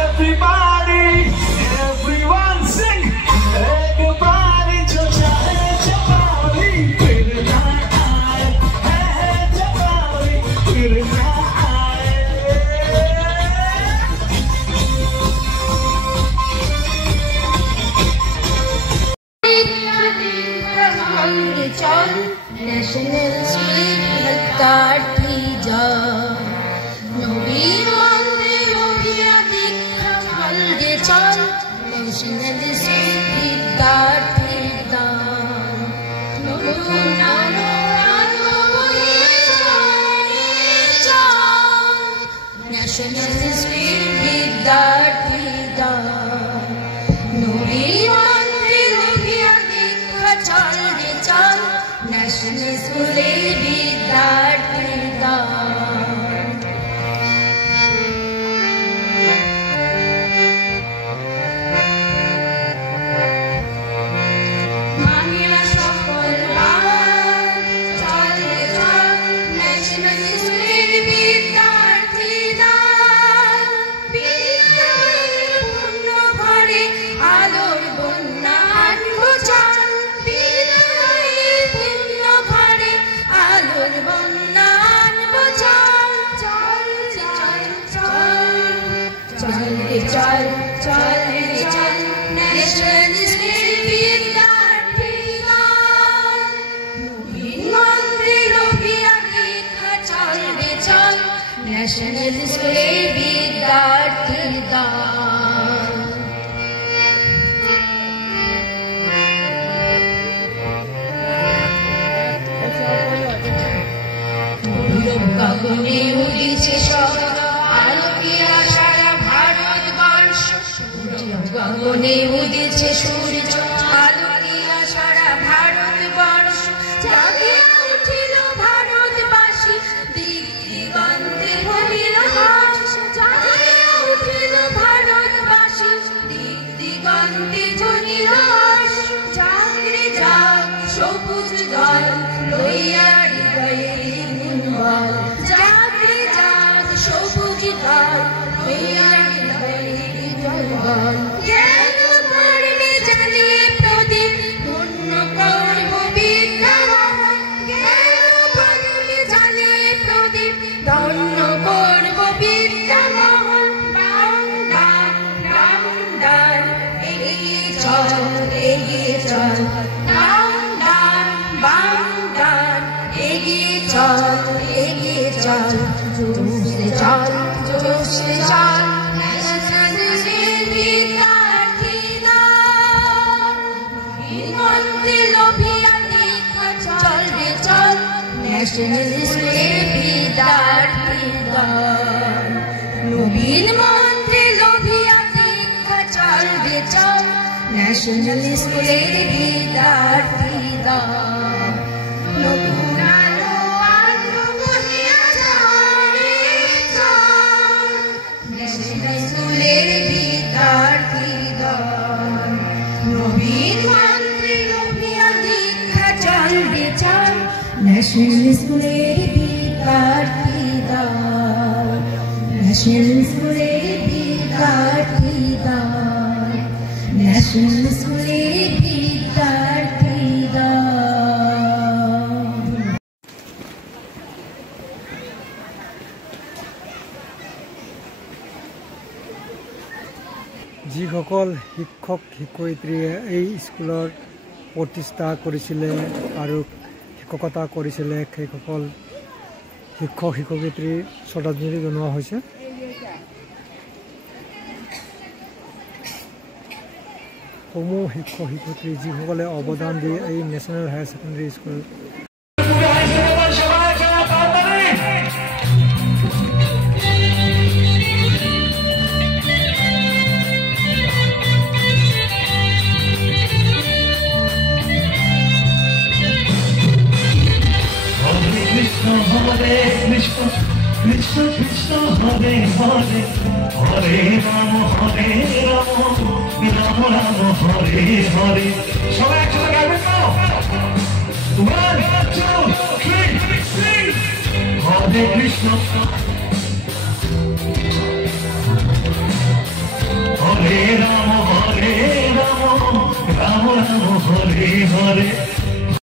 Everybody, everyone sing. Everybody, Jabali, Pirna aaye. Hey, Jabali, Pirna aaye. National street Kathi ja Nobir mande logiya dikha halge chal National street Kathi da Nobuna no National street Kathi da Nobir mande logiya dikha chalge chal National School Vidyarthi Mania Shakol Bharat Chale Chal National School Vidyarthi Vidyar Punno Bhare Alor Bonna Anbo Chal Chal, chal, chal, National School Vidyarthi Nobin mande logiya dikha chalge chal National School Vidyarthi গগনে উদিছে শব্দ আলোকিয়া সারা ভারতবর্ষ গগনে উদিছে সূর্য আলোকিয়া সারা ভারতবর্ষ জাগিয়া উঠিল ভারতবাসী দিক দিগন্তে হরিল হাস জাগিয়া উঠিল ভারতবাসী দিক দিগন্তে ধ্বনিল হাস জাগরে জাগ সবুজ দল লইয়া হৃদয়ে গুণবল জাগরে জাগ সবুজ দল লইয়া হৃদয়ে গুণবল জ্ঞান করবে জ্বালিয়ে প্রদীপ পূর্ণ করব বিদ্যাময় জ্ঞান করবে জ্বালিয়ে প্রদীপ ধন্য করব বিদ্যাময় ডান ডান ডান ডান এগিয়ে চল ডান ডান বাম ডান এগিয়ে চল জোশে চল জোশে চল National School Vidyarthi মন্ত্রী লোভিয়া দীক্ষা চলবে চল National School Vidyarthi নবীন মন্ত্রী লোভিয়া দীক্ষা চলবে চল National School Vidyarthi নতুন আলো আলো বহিয়া যাবে চল National School Vidyarthi নবীন মন্ত্রী লোভিয়া দীক্ষা চলবে চল National School Vidyarthi National School Vidyarthi National School Vidyarthi যিসকল শিক্ষক শিক্ষয়িত্ৰীয়ে এই স্কুলৰ প্ৰতিষ্ঠা কৰিছিলে আৰু শিক্ষকতা কৰিছিলে সেইসকল শিক্ষক শিক্ষয়িত্ৰী শ্ৰদ্ধাঞ্জলি জনোৱা হৈছে। সমূহ শিক্ষক শিক্ষয়িত্ৰী যিসকলে অৱদান দিয়ে এই national higher secondary school Krishna Krishna Hare Hare Hare Rama Hare Rama Rama Rama Hare Hare সবাই একসাথে গাইবেন তো 1 2 3 sing Hare Krishna Ram Ram Ram Ram Hare Hare